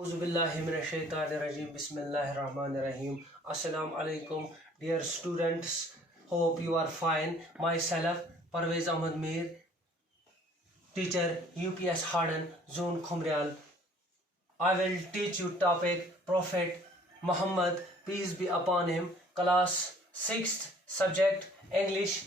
Bismillahirrahmanirrahim. Assalamu alaikum, dear students. Hope you are fine. Myself, Parvez Ahmad Mir, teacher UPS Harden, Zone Khumrial. I will teach you topic Prophet Muhammad, peace be upon him, class 6th, subject English.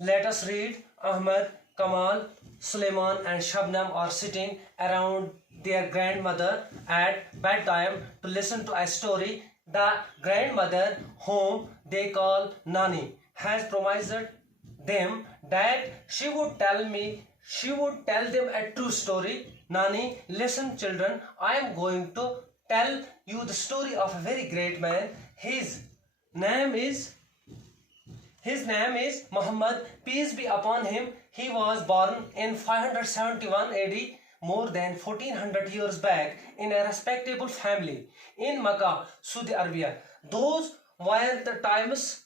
Let us read. Ahmad, Kamal, Suleiman and Shabnam are sitting around their grandmother at bedtime to listen to a story. The grandmother, whom they call Nani, has promised them that she would tell them a true story. Nani, listen children, I am going to tell you the story of a very great man. His name is Muhammad, peace be upon him. He was born in 571 AD, more than 1400 years back, in a respectable family in Makkah, Saudi Arabia. Those were the times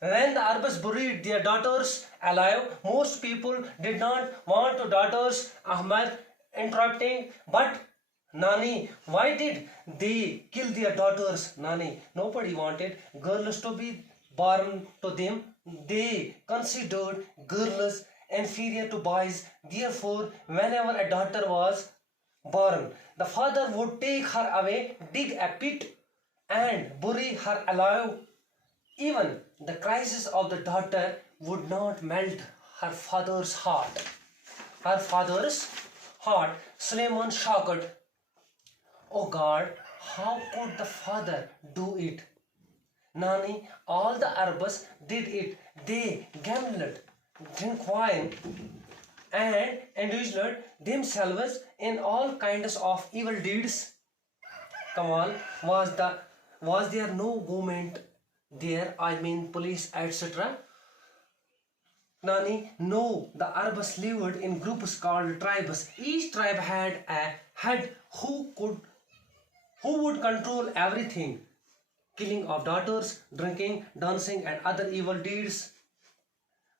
when the Arabs buried their daughters alive. Most people did not want to daughters. Ahmad interrupting, but Nani, why did they kill their daughters? Nani, nobody wanted girls to be born to them. They considered girls inferior to boys. Therefore, whenever a daughter was born, the father would take her away, dig a pit, and bury her alive. Even the crisis of the daughter would not melt her father's heart. Suleiman shocked. Oh God, how could the father do it? Nani, all the Arabs did it. They gambled, drank wine, and indulged themselves in all kinds of evil deeds. Kamal, was there no government there? I mean police, etc. Nani, no. The Arabs lived in groups called tribes. Each tribe had a head who would control everything. Killing of daughters, drinking, dancing and other evil deeds.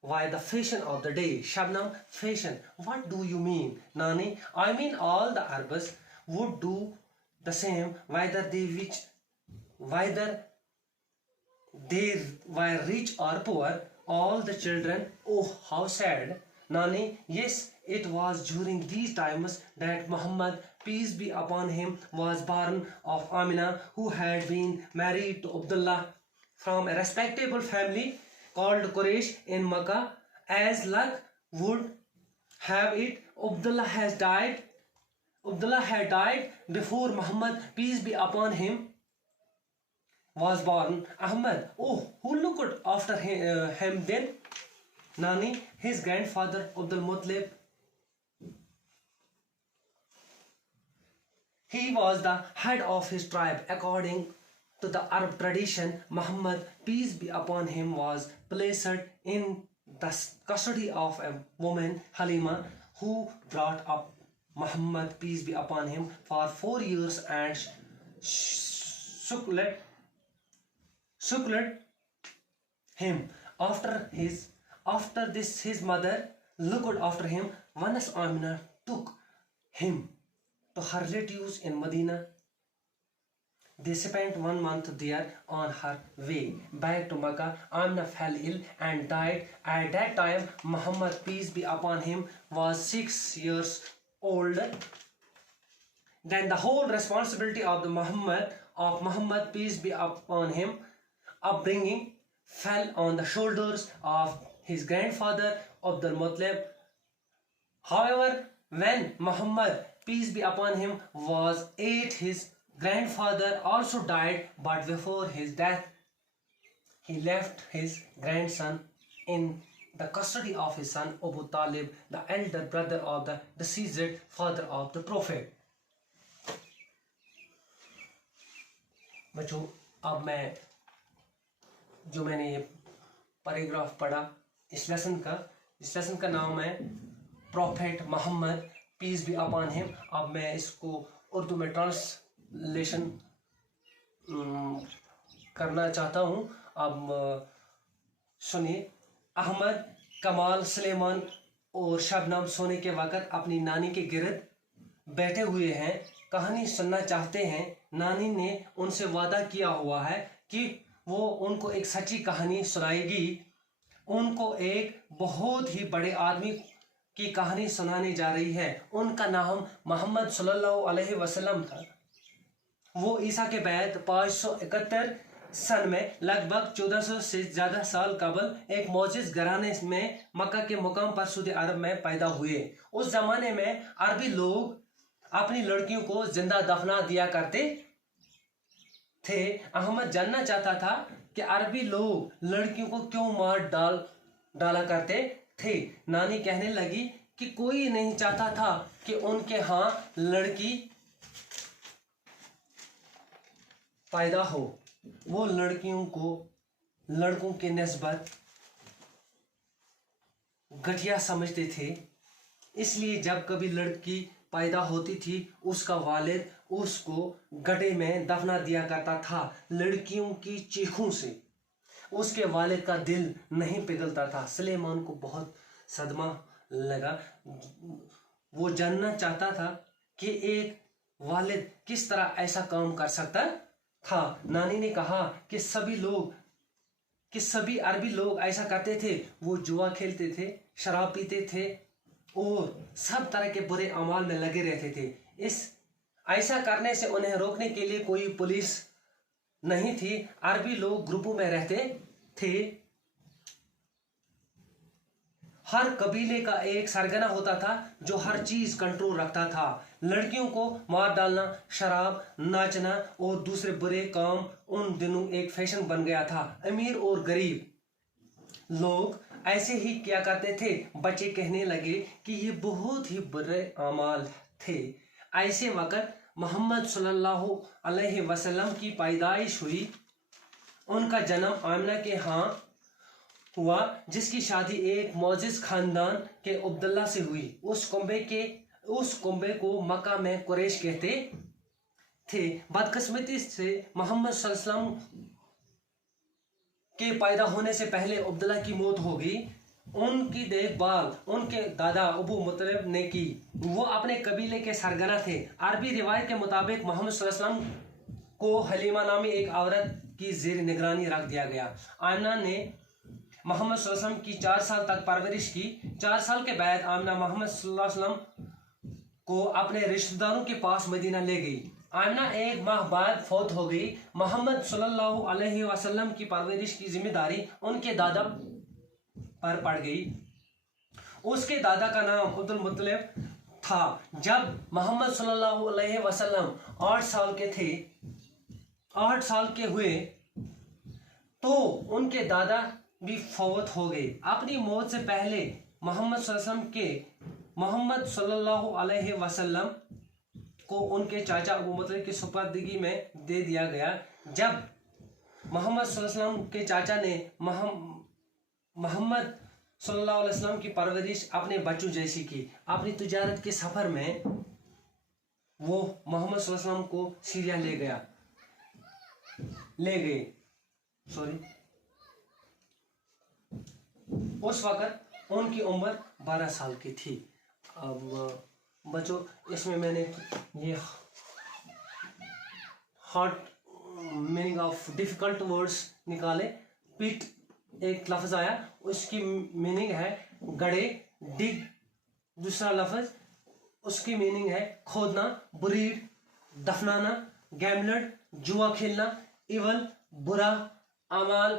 Why the fashion of the day? Shabnam, fashion. What do you mean? Nani, I mean all the Arabs would do the same whether they were rich or poor. All the children, oh how sad. Nani, yes, it was during these times that Muhammad, peace be upon him, was born of Amina, who had been married to Abdullah from a respectable family called Quraysh in Makkah. As luck would have it, Abdullah had died before Muhammad, peace be upon him, was born. Ahmad, oh, who looked after him then? Nani, his grandfather Abdul Muttalib. He was the head of his tribe. According to the Arab tradition, Muhammad, peace be upon him, was placed in the custody of a woman, Halima, who brought up Muhammad, peace be upon him, for 4 years and suckled him. After this, his mother looked after him. Once Amina took him to her relatives in Medina. They spent 1 month there. On her way back to Makkah, Amina fell ill and died. At that time, Muhammad, peace be upon him, was 6 years old. Then the whole responsibility of Muhammad, peace be upon him, upbringing fell on the shoulders of his grandfather Abdul Muttalib. However, when Muhammad, peace be upon him, was 8, his grandfather also died, but before his death, he left his grandson in the custody of his son Abu Talib, the elder brother of the deceased father of the Prophet. बच्चों, अब मैंने ये paragraph पढ़ा इस lesson का नाम है prophet Mohammad, peace be upon him. अब मैं इसको उर्दू में ट्रांसलेशन करना चाहता हूँ. अब सुनिए. अहमद, कमाल, सुलेमान और शबनम सोने के वक़्त अपनी नानी के गिरद बैठे हुए हैं, कहानी सुनना चाहते हैं। नानी ने उनसे वादा किया हुआ है कि वो उनको एक सच्ची कहानी सुनाएगी। उनको एक बहुत ही बड़े आदमी की कहानी सुनाने जा रही है। उनका नाम मोहम्मद सल्लल्लाहु अलैहि वसल्लम था। वो ईसा के बाद 571 सन में लगभग 1400 से ज्यादा साल कबल एक मौजिज घराने में मक्का के मुकाम पर सऊदी अरब में पैदा हुए। उस जमाने में अरबी लोग अपनी लड़कियों को जिंदा दफना दिया करते थे। अहमद जानना चाहता था कि अरबी लोग लड़कियों को क्यों मार डाला करते थे। नानी कहने लगी कि कोई नहीं चाहता था कि उनके यहाँ लड़की पैदा हो। वो लड़कियों को लड़कों के निस्बत घटिया समझते थे। इसलिए जब कभी लड़की पैदा होती थी उसका वालिद उसको गड्ढे में दफना दिया करता था। लड़कियों की चीखों से उसके वालिद का दिल नहीं पिघलता था। सुलेमान को बहुत सदमा लगा। वो जानना चाहता था कि एक वालिद किस तरह ऐसा काम कर सकता था। नानी ने कहा कि सभी अरबी लोग ऐसा करते थे। वो जुआ खेलते थे, शराब पीते थे और सब तरह के बुरे अमाल में लगे रहते थे। ऐसा करने से उन्हें रोकने के लिए कोई पुलिस नहीं थी। अरबी लोग ग्रुपों में रहते थे। हर कबीले का एक सरगना होता था जो हर चीज कंट्रोल रखता था। लड़कियों को मार डालना, शराब, नाचना और दूसरे बुरे काम उन दिनों एक फैशन बन गया था। अमीर और गरीब लोग ऐसे ही किया करते थे। बच्चे कहने लगे कि ये बहुत ही बुरे अमाल थे। ऐसे वक्त मोहम्मद सल्लल्लाहु अलैहि वसल्लम की पैदाइश हुई। उनका जन्म आमिना के यहाँ हुआ, जिसकी शादी एक मौजिज खानदान के अब्दुल्ला से हुई। उस कुंबे को मक्का में कुरैश कहते थे। बदकिस्मती से मोहम्मद सल्लल्लाहु अलैहि वसल्लम के पैदा होने से पहले अब्दुल्ला की मौत हो गई। उनकी देखभाल उनके दादा अबू मुतलिब ने की। वो अपने कबीले के सरगना थे। अरबी रिवायत के मुताबिक मोहम्मद सल्लल्लाहु अलैहि वसल्लम को हलीमा नामी एक औरत की जेर निगरानी रख दिया गया। आमिना ने मोहम्मद सल्लल्लाहु अलैहि वसल्लम की 4 साल तक परवरिश की। 4 साल के बाद आमिना मोहम्मद सल्लल्लाहु अलैहि वसल्लम को अपने रिश्तेदारों के पास मदीना ले गई। आमिना एक माह बाद फौत हो गई। मोहम्मद सल्लल्लाहु अलैहि वसल्लम की परवरिश की जिम्मेदारी उनके दादा पर पड़ गई। उसके दादा का नाम अब्दुल मुत्तलिब था। जब मोहम्मद सल्लल्लाहु अलैहि वसल्लम 8 साल के हुए तो उनके दादा भी फौत हो गए। अपनी मौत से पहले मोहम्मद सल्लल्लाहु अलैहि वसल्लम को उनके चाचा अबू मुतलिब की सुपुर्दगी में दे दिया गया। जब मोहम्मद सल्लल्लाहु अलैहि वसल्लम के चाचा ने मोहम्मद सल्लल्लाहु अलैहि वसल्लम की परवरिश अपने बच्चों जैसी की। अपनी तिजारत के सफर में वो मोहम्मद सल्लल्लाहु अलैहि वसल्लम को सीरिया ले गए। उस वक्त उनकी उम्र 12 साल की थी। अब बच्चों, इसमें मैंने ये hard meaning of difficult words निकाले। पिट एक लफ्ज आया, उसकी मीनिंग है गड़े, डिग दूसरा लफ्ज, उसकी मीनिंग है खोदना, ब्रीड दफनाना, गैमलट जुआ खेलना, इवल बुरा, अमाल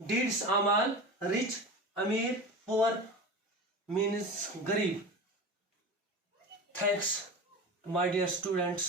डीड्स अमाल, रिच अमीर, पुअर मीन्स गरीब। Thanks my dear students.